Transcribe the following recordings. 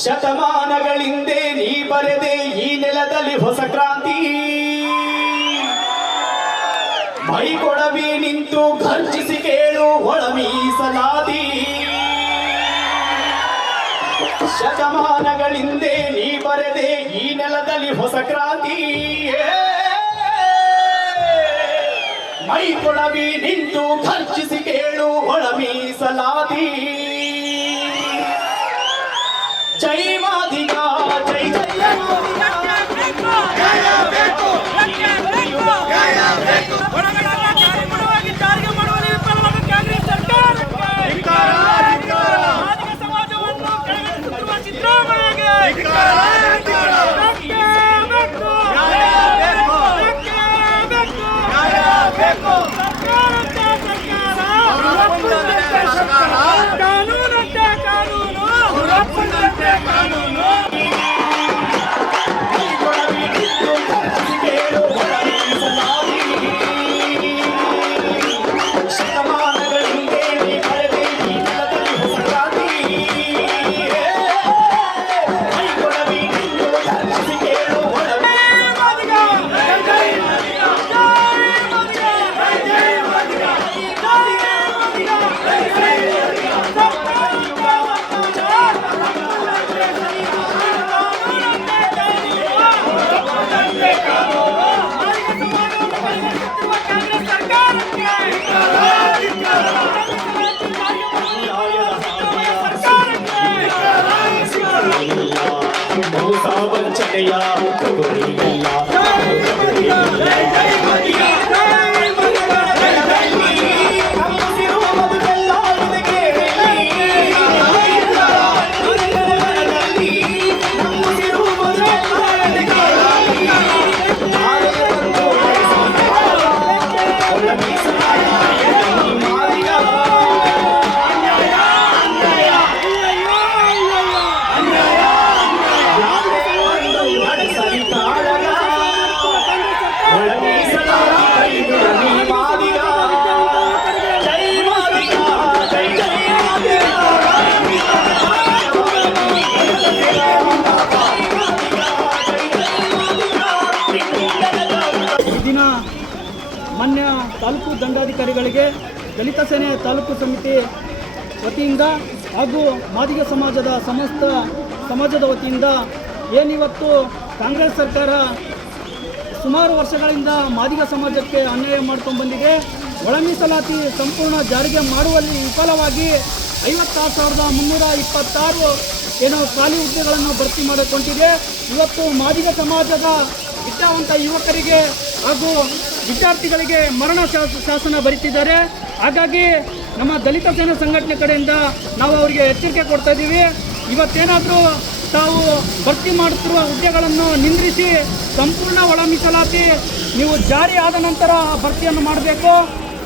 ಶತಮಾನಗಳಿಂದೆ ನೀ ಬರೆದೆ ಈ ನೆಲದಲ್ಲಿ ಹೊಸ ಕ್ರಾಂತಿ. ಮೈ ಕೊಡವಿ ನಿಂತು ಘರ್ಜಿಸಿ ಕೇಳು ಒಳ ಮೀಸಲಾತಿ. ಶತಮಾನಗಳಿಂದೆ ನೀ ಬರೆದೆ ಈ ನೆಲದಲ್ಲಿ ಹೊಸ ಕ್ರಾಂತಿ. ಮೈ ಕೊಡವಿ ನಿಂತು ಘರ್ಜಿಸಿ ಕೇಳು ಒಳ ಮೀಸಲಾತಿ. ಜೈ ಮಾದಿಗ ಜೈ ಜೈ ವಂಚನೆಯ ಕಬರಿಲ್ಲ. ಮಾನ್ಯ ತಾಲೂಕು ದಂಡಾಧಿಕಾರಿಗಳಿಗೆ ದಲಿತ ಸೇನೆ ತಾಲೂಕು ಸಮಿತಿ ವತಿಯಿಂದ ಹಾಗೂ ಮಾದಿಗ ಸಮಾಜದ ಸಮಸ್ತ ಸಮಾಜದ ವತಿಯಿಂದ ಏನಿವತ್ತು ಕಾಂಗ್ರೆಸ್ ಸರ್ಕಾರ ಸುಮಾರು ವರ್ಷಗಳಿಂದ ಮಾದಿಗ ಸಮಾಜಕ್ಕೆ ಅನ್ಯಾಯ ಮಾಡ್ಕೊಂಡು ಬಂದಿದೆ. ಒಳ ಮೀಸಲಾತಿ ಸಂಪೂರ್ಣ ಜಾರಿಗೆ ಮಾಡುವಲ್ಲಿ ವಿಫಲವಾಗಿ 56,326 ಏನೋ ಖಾಲಿ ಹುದ್ದೆಗಳನ್ನು ಭರ್ತಿ ಮಾಡಿಕೊಂಡಿದೆ. ಇವತ್ತು ಮಾದಿಗ ಸಮಾಜದ ವಿದ್ಯಾವಂತ ಯುವಕರಿಗೆ ಹಾಗೂ ವಿದ್ಯಾರ್ಥಿಗಳಿಗೆ ಮರಣ ಶಾಸನ ಬರೀತಿದ್ದಾರೆ. ಹಾಗಾಗಿ ನಮ್ಮ ದಲಿತ ಸೇನೆ ಸಂಘಟನೆ ಕಡೆಯಿಂದ ನಾವು ಅವರಿಗೆ ಎಚ್ಚರಿಕೆ ಕೊಡ್ತಾ ಇದ್ದೀವಿ. ಇವತ್ತೇನಾದರೂ ತಾವು ಭರ್ತಿ ಮಾಡುತ್ತಿರುವ ಹುದ್ದೆಗಳನ್ನು ನಿಂದ್ರಿಸಿ ಸಂಪೂರ್ಣ ಒಳ ಮೀಸಲಾತಿ ನೀವು ಜಾರಿ ಆದ ನಂತರ ಭರ್ತಿಯನ್ನು ಮಾಡಬೇಕು.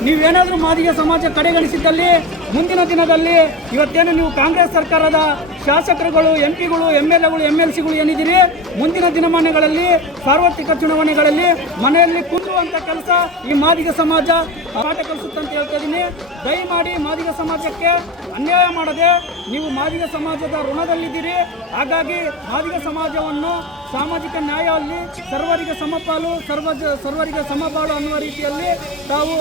ನೀವೇನಾದರೂ ಮಾದಿಗ ಸಮಾಜ ಕಡೆಗಣಿಸಿದ್ದಲ್ಲಿ ಮುಂದಿನ ದಿನದಲ್ಲಿ ಇವತ್ತೇನು ನೀವು ಕಾಂಗ್ರೆಸ್ ಸರ್ಕಾರದ ಶಾಸಕರುಗಳು, ಎಂಪಿಗಳು, MLAಗಳು, MLCಗಳು ಏನಿದ್ದೀರಿ, ಮುಂದಿನ ದಿನಮಾನಗಳಲ್ಲಿ ಸಾರ್ವತ್ರಿಕ ಚುನಾವಣೆಗಳಲ್ಲಿ ಮನೆಯಲ್ಲಿ ಕುಂದುವಂಥ ಕೆಲಸ ಈ ಮಾದಿಗ ಸಮಾಜ ಪಾಠ ಕಲಿಸುತ್ತಂತ ಹೇಳ್ತಾ ಇದ್ದೀನಿ. ದಯಮಾಡಿ ಮಾದಿಗ ಸಮಾಜಕ್ಕೆ ಅನ್ಯಾಯ ಮಾಡದೆ ನೀವು ಮಾದಿಗ ಸಮಾಜದ ಋಣದಲ್ಲಿದ್ದೀರಿ. ಹಾಗಾಗಿ ಮಾದಿಗ ಸಮಾಜವನ್ನು ಸಾಮಾಜಿಕ ನ್ಯಾಯ ಅಲ್ಲಿ ಸರ್ವರಿಗೆ ಸಮಪಾಲು ಸರ್ವರಿಗೆ ಸಮಬಾಳು ಅನ್ನುವ ರೀತಿಯಲ್ಲಿ ತಾವು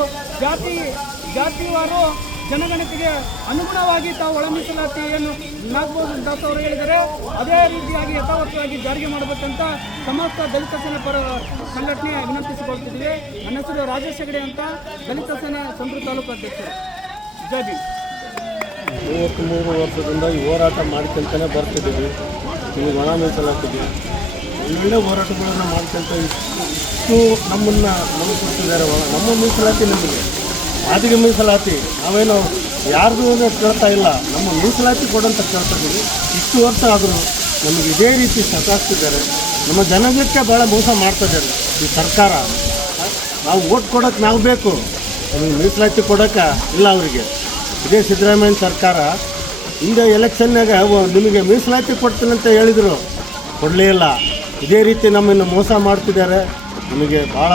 ಜಾತಿವಾರು ಜನಗಣತಿಗೆ ಅನುಗುಣವಾಗಿ ತಾವು ಒಳ ಮೀಸಲಾತಿ ಏನು ನಾಗಬಹುದು ದಾಸ್ ಅವರು ಹೇಳಿದರೆ ಅದೇ ರೀತಿಯಾಗಿ ಯಥಾವತ್ತವಾಗಿ ಜಾರಿಗೆ ಮಾಡಬೇಕಂತ ಸಮಸ್ತ ದಲಿತ ಸೇನೆ ಪರ ಸಂಘಟನೆ ವಿನಂತಿಸಿಕೊಳ್ತಿದ್ದೀವಿ. ನನ್ನ ಹೆಸರು ರಾಜೇಶ್ ಹೆಗಡೆ ಅಂತ, ದಲಿತ ಸೇನೆ ಸಂತೂರು ತಾಲೂಕು ಅಧ್ಯಕ್ಷರು. ಜೈ ಭೀಮ್. 33 ವರ್ಷದಿಂದ ಈ ಹೋರಾಟ ಮಾಡ್ಕೊಂತಲೇ ಬರ್ತಿದ್ದೀವಿ. ನಿಮಗೆ ಒಣ ಮೀಸಲಾತಿದ್ದೀವಿ, ಒಳ್ಳೊಳ್ಳೆ ಹೋರಾಟಗಳನ್ನು ಮಾಡ್ಕೊಂತ ಇಷ್ಟು ನಮ್ಮನ್ನು ನಂಬಿಕೊಡ್ತಿದ್ದಾರೆ. ನಮ್ಮ ಮೀಸಲಾತಿ ನಮಗೆ ಮಾದಿಗ ಮೀಸಲಾತಿ ನಾವೇನೋ ಯಾರ್ದು ಕೇಳ್ತಾ ಇಲ್ಲ, ನಮ್ಮ ಮೀಸಲಾತಿ ಕೊಡಂತ ಕೇಳ್ತಾ ಇದ್ದೀವಿ. ಇಷ್ಟು ವರ್ಷ ಆದರೂ ನಮಗೆ ಇದೇ ರೀತಿ ಸತಾಯಿಸ್ತಿದ್ದಾರೆ. ನಮ್ಮ ಜನಾಂಗಕ್ಕೆ ಭಾಳ ಮೋಸ ಮಾಡ್ತಿದ್ದಾರೆ ಈ ಸರ್ಕಾರ. ನಾವು ಓಟ್ ಕೊಡೋಕ್ಕೆ ನಾವು ಬೇಕು, ನಮಗೆ ಮೀಸಲಾತಿ ಕೊಡೋಕ್ಕೆ ಇಲ್ಲ ಅವರಿಗೆ. ಇದೇ ಸಿದ್ದರಾಮಯ್ಯ ಸರ್ಕಾರ ಹಿಂದೆ ಎಲೆಕ್ಷನ್ನಾಗ ನಿಮಗೆ ಮೀಸಲಾತಿ ಕೊಡ್ತೀನಿ ಅಂತ ಹೇಳಿದರು, ಕೊಡಲೇ ಇಲ್ಲ. ಇದೇ ರೀತಿ ನಮ್ಮನ್ನು ಮೋಸ ಮಾಡ್ತಿದ್ದಾರೆ. ನಮಗೆ ಭಾಳ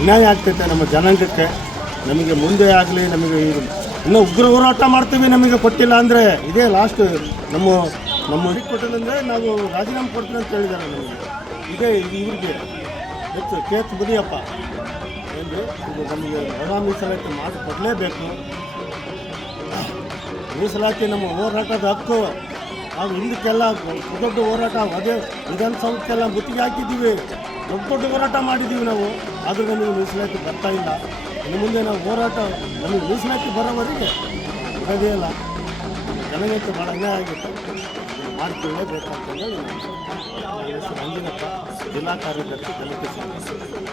ಅನ್ಯಾಯ ಆಗ್ತೈತೆ ನಮ್ಮ ಜನಾಂಗಕ್ಕೆ. ನಮಗೆ ಮುಂದೆ ಆಗಲಿ, ನಮಗೆ ಇನ್ನೂ ಉಗ್ರ ಹೋರಾಟ ಮಾಡ್ತೀವಿ, ನಮಗೆ ಕೊಟ್ಟಿಲ್ಲ ಅಂದರೆ ಇದೇ ಲಾಸ್ಟ್ ನಮ್ಮ ನಮ್ಮ ಕೊಟ್ಟಿಲ್ಲಂದರೆ ನಾವು ರಾಜೀನಾಮೆ ಕೊಡ್ತೀವಿ ಅಂತ ಹೇಳಿದ್ದಾರೆ ನಮಗೆ. ಈಗ ಇವ್ರಿಗೆ ಹೆಚ್ಚು ಕೇತ್ ಮುನಿಯಪ್ಪ ಏನು ಇದು ನಮಗೆ ಒಳ ಮೀಸಲಾತಿ ಮಾಡಿ ಕೊಡಲೇಬೇಕು. ಮೀಸಲಾತಿ ನಮ್ಮ ಹೋರಾಟದ ಹಕ್ಕು. ನಾವು ಹಿಂದಕ್ಕೆಲ್ಲ ದೊಡ್ಡ ಹೋರಾಟ ಅದೇ ವಿಧಾನಸೌಧಕ್ಕೆಲ್ಲ ಮುತ್ತಿಗೆ ಹಾಕಿದ್ದೀವಿ, ದೊಡ್ಡ ಹೋರಾಟ ಮಾಡಿದ್ದೀವಿ ನಾವು. ಆದರೂ ನಮಗೆ ಮೀಸಲಾತಿ ಬರ್ತಾ ಇಲ್ಲ. ಇನ್ನು ಮುಂದೆ ನಾವು ಹೋರಾಟ ನಮಗೆ ಮೀಸಲಾತಿ ಬರೋವರೆಗೆ ಬರೋದೇ ಇಲ್ಲ. ಜನಗಂತೂ ಭಾಳ ಅನ್ಯಾಯ ಆಗಿತ್ತು, ಮಾಡ್ಕೊಳ್ಳೇಬೇಕಂತಂದೇಳಿ ನನ್ನ ಹೆಸರು ಅಂಜಿನಪ್ಪ, ಜಿಲ್ಲಾ ಕಾರ್ಯದರ್ಶಿ ದಲಿತ ಸಂಘ.